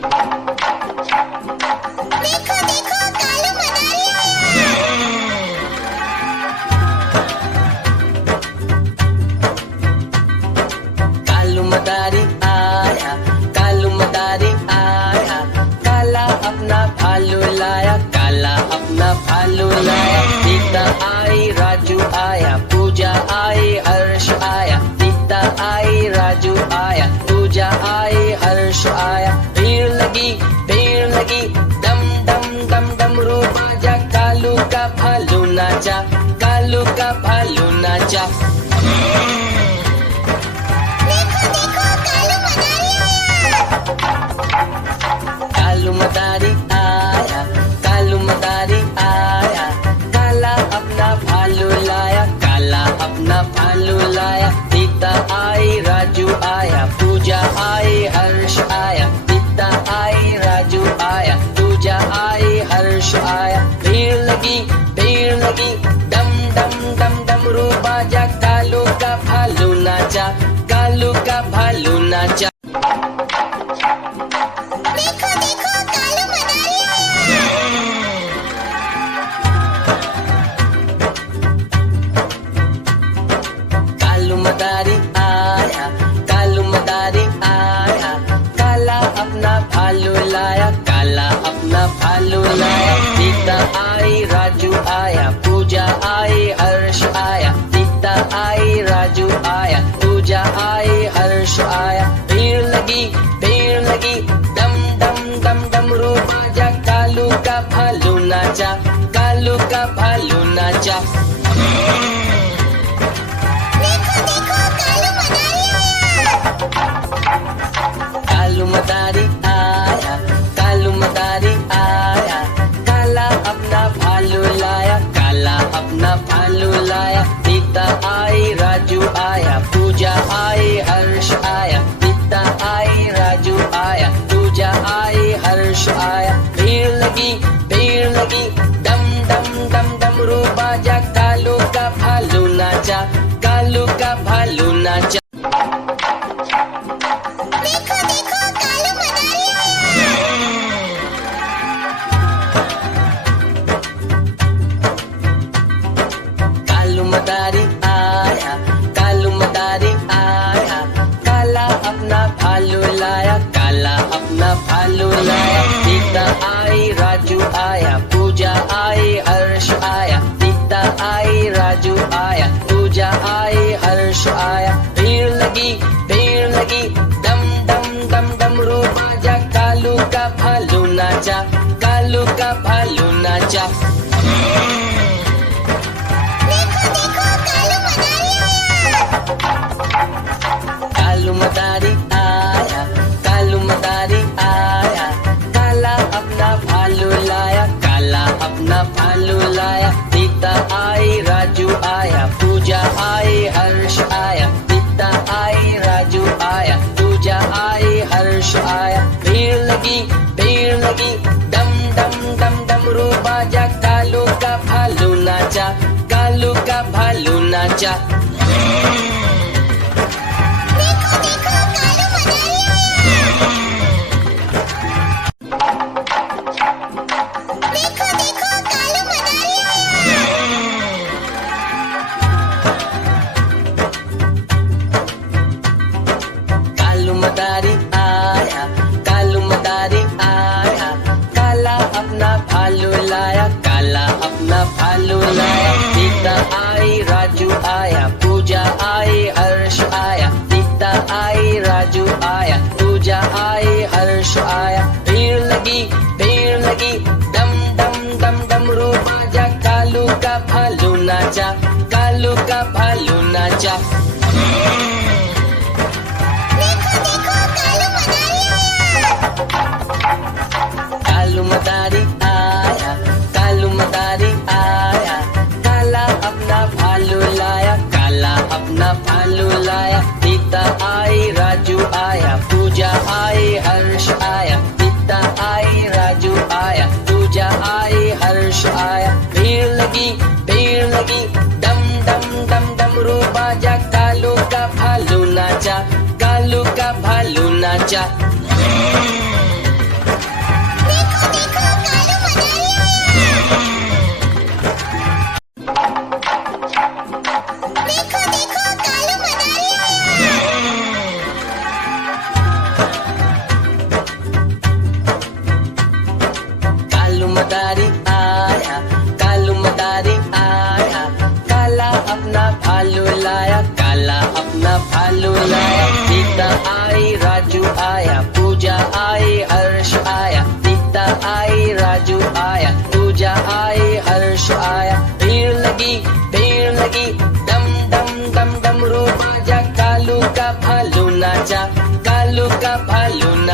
देखो देखो कालू मदारी आया। कालू मदारी आया, कालू मदारी आया, काला अपना भालू लाया, काला अपना भालू लाया। सीता आई, राजू आया, पूजा आई, हर्ष आया। सीता आई, राजू आया, पूजा आई, हर्ष आया। भीड़ लगी, डम डम डम डमरू बाजा, कालू का भालू नाचा, कालू का भालू नाचा। देखो देखो कालू मदारी आया। कालू मदारी आया, कालू मदारी आया, काला अपना भालू लाया, काला अपना भालू लाया। सीता आई, राजू आया, पूजा आई, हर्ष आया। सीता आई, राजू आया, पूजा आई, हर्ष आया। भीड़ लगी, डम डम डम डमरू बाजा, कालू का भालू नाचा, कालू का भालू नाचा। देखो देखो कालू मदारी आया। कालू मदारी आया, कालू मदारी आया, काला अपना भालू लाया, काला अपना भालू लाया। सीता आई, राजू आया, पूजा आई, हर्ष आया। सीता आई, राजू आया, पूजा आई, हर्ष आया। भीड़ लगी, डम डम डम डमरू बाजा, कालू का भालू नाचा, कालू का भालू नाचा। देखो देखो कालू मदारी आया। कालू मदारी आया, कालू मदारी आया, काला अपना भालू लाया, काला अपना भालू लाया। सीता आई, राजू आया, पूजा आई, हर्ष आया। सीता आई, राजू आया, पूजा आई, हर्ष आया। भीड़ लगी, डम डम डम डमरू बाजा, कालू का भालू नाचा, कालू का भालू नाचा। देखो देखो कालू मदारी आया। कालू मदारी आया, कालू मदारी आया, काला अपना भालू लाया, काला अपना भालू लाया। सीता आई, राजू आया, पूजा आई, हर्ष आया। सीता आई, राजू आया, पूजा आई, हर्ष आया। भीड़ लगी, डम डम डम डमरू बाजा, कालू का भालू नाचा, कालू का भालू नाचा। देखो देखो कालू मदारी आया। कालू मदारी आया, कालू मदारी आया, काला अपना भालू लाया, काला अपना भालू लाया। सीता आई, राजू आया, पूजा आई, हर्ष आया। सीता आई, राजू आया, पूजा आई, हर्ष आया। भीड़ लगी, डम डम डम डमरू बाजा, कालू का भालू नाचा, कालू का भालू नाचा। देखो देखो कालू मदारी आया। कालू मदारी आया, कालू मदारी आया, काला अपना भालू लाया, काला अपना भालू लाया। सीता आई, राजू आया, पूजा आई, हर्ष आया। सीता आई, राजू आया, पूजा आई, हर्ष आया। भीड़ लगी, डम डम डम डमरू बाजा, कालू का भालू नाचा, कालू का भालू नाचा। देखो देखो कालू मदारी आया। कालू मदारी आया, कालू मदारी आया, काला अपना भालू लाया, काला अपना भालू लाया। सीता आई, राजू आया, पूजा आई, हर्ष आया। सीता आई, राजू आया, पूजा आई, हर्ष आया। भीड़ लगी, डम डम डम डमरू बाजा, कालू का भालू नाचा, कालू का भालू नाचा।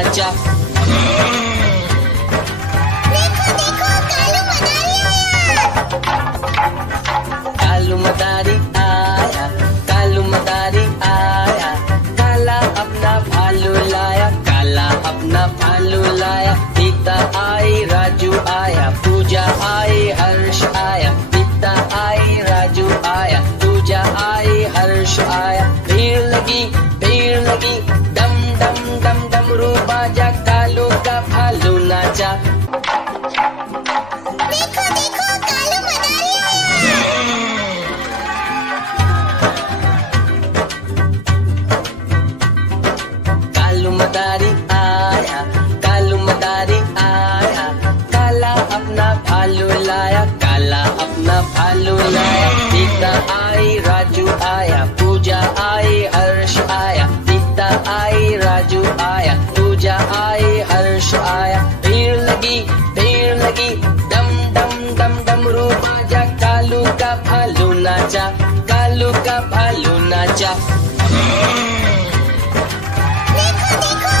नाचा। देखो देखो कालू मदारी आया। कालू मदारी आया, काला अपना भालू लाया, काला अपना भालू लाया। सीता आई, राजू आया, पूजा आई, हर्ष आया। सीता आई, राजू आया, पूजा आई, हर्ष आया। भीड़ लगी, डम डम डम डमरू बाजा, कालू का भालू नाचा। देखो देखो कालू मदारी आया। कालू मदारी आया, कालू मदारी आया, काला अपना भालू लाया, काला अपना भालू लाया। सीता आई, राजू आया, पूजा आई, हर्ष आया। सीता आई, राजू आया, पूजा आई, हर्ष आया। भीड़ लगी, डम डम डम डमरू बाजा, कालू का भालू नाचा, कालू का भालू नाचा। देखो देखो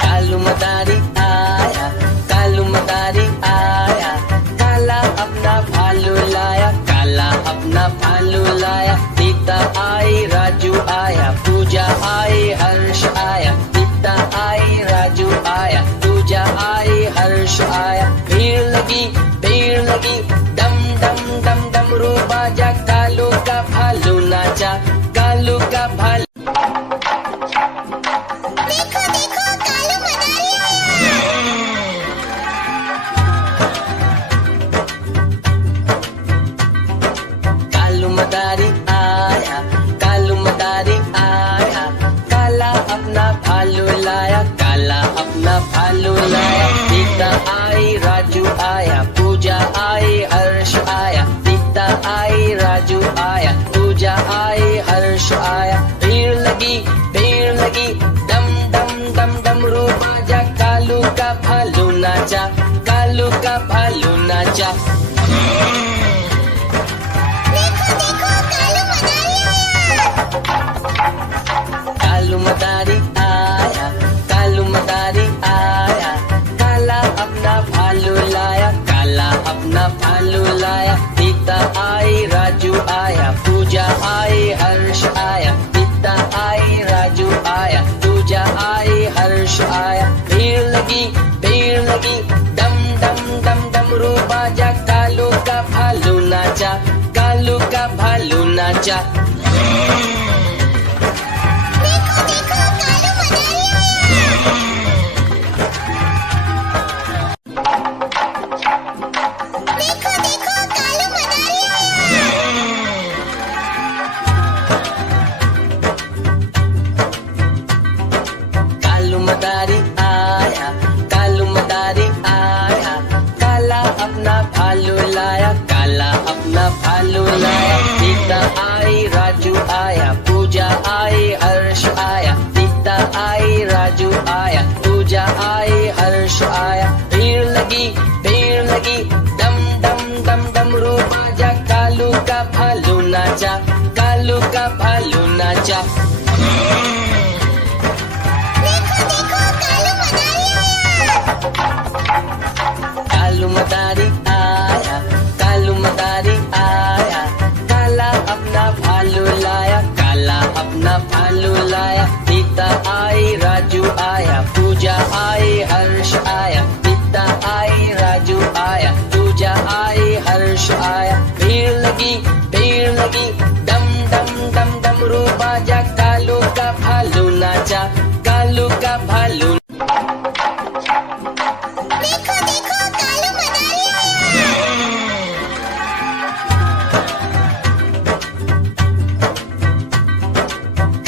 कालू मदारी आया। कालू मदारी आया, काला अपना भालू लाया, काला अपना भालू लाया। सीता आई, राजू आया, पूजा आई, हर्ष आया। सीता आई, राजू आया, पूजा आई, हर्ष आया। भीड़ लगी, डम डम डम डमरू बाजा, कालू का भालू नाचा, कालू का भालू। देखो देखो कालू मदारी आया। कालू मदारी आया, कालू मदारी आया, काला अपना भालू लाया, काला अपना भालू लाया। सीता आई, राजू आया, पूजा आई, हर्ष आया। सीता आई, राजू आया, पूजा आई, हर्ष आया। भीड़ लगी, डम डम डम डमरू बाजा, कालू का भालू नाचा, कालू का भालू नाचा। देखो देखो कालू मदारी आया। कालू मदारी आया, कालू मदारी आया, काला अपना भालू लाया, काला अपना भालू लाया। सीता आई, राजू आया, पूजा आई, हर्ष आया। सीता आई, राजू आया, पूजा आई, हर्ष आया। भीड़ लगी, डम डम डम डमरू बाजा, कालू का भालू नाचा, कालू का भालू नाचा। देखो देखो कालू मदारी आया। देखो देखो कालू मदारी आया। कालू मदारी आया, कालू मदारी आया, काला अपना भालू लाया, काला अपना भालू लाया। सीता आई, राजू आया, पूजा आई, हर्ष आया। सीता आई, राजू आया, पूजा आई, हर्ष आया। भीड़ लगी, डम डम डम डमरू बाजा, कालू का भालू नाचा, कालू का भालू नाचा। देखो देखो कालू मदारी आया। कालू मदारी आया, कालू मदारी आया, काला अपना भालू लाया, काला अपना भालू लाया। सीता आई, राजू आया, पूजा आई, हर्ष आया। सीता आई, राजू आया, पूजा आई, हर्ष आया। भीड़ लगी, डम डम डम डमरू बाजा, कालू का भालू नाचा, कालू का भालू। देखो देखो कालू मदारी आया।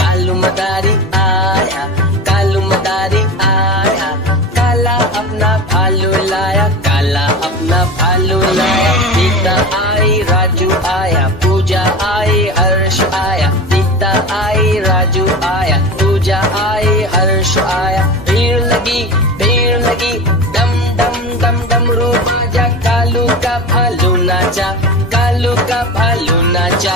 कालू मदारी आया, कालू मदारी आया, काला अपना भालू लाया, काला अपना भालू लाया। सीता आई, राजू आया, पूजा आई, हर्ष आया। सीता आई, राजू आया, पूजा आई, हर्ष आया। भीड़ लगी, डम डम डम डमरू बाजा, कालू का भालू नाचा, कालू का भालू नाचा।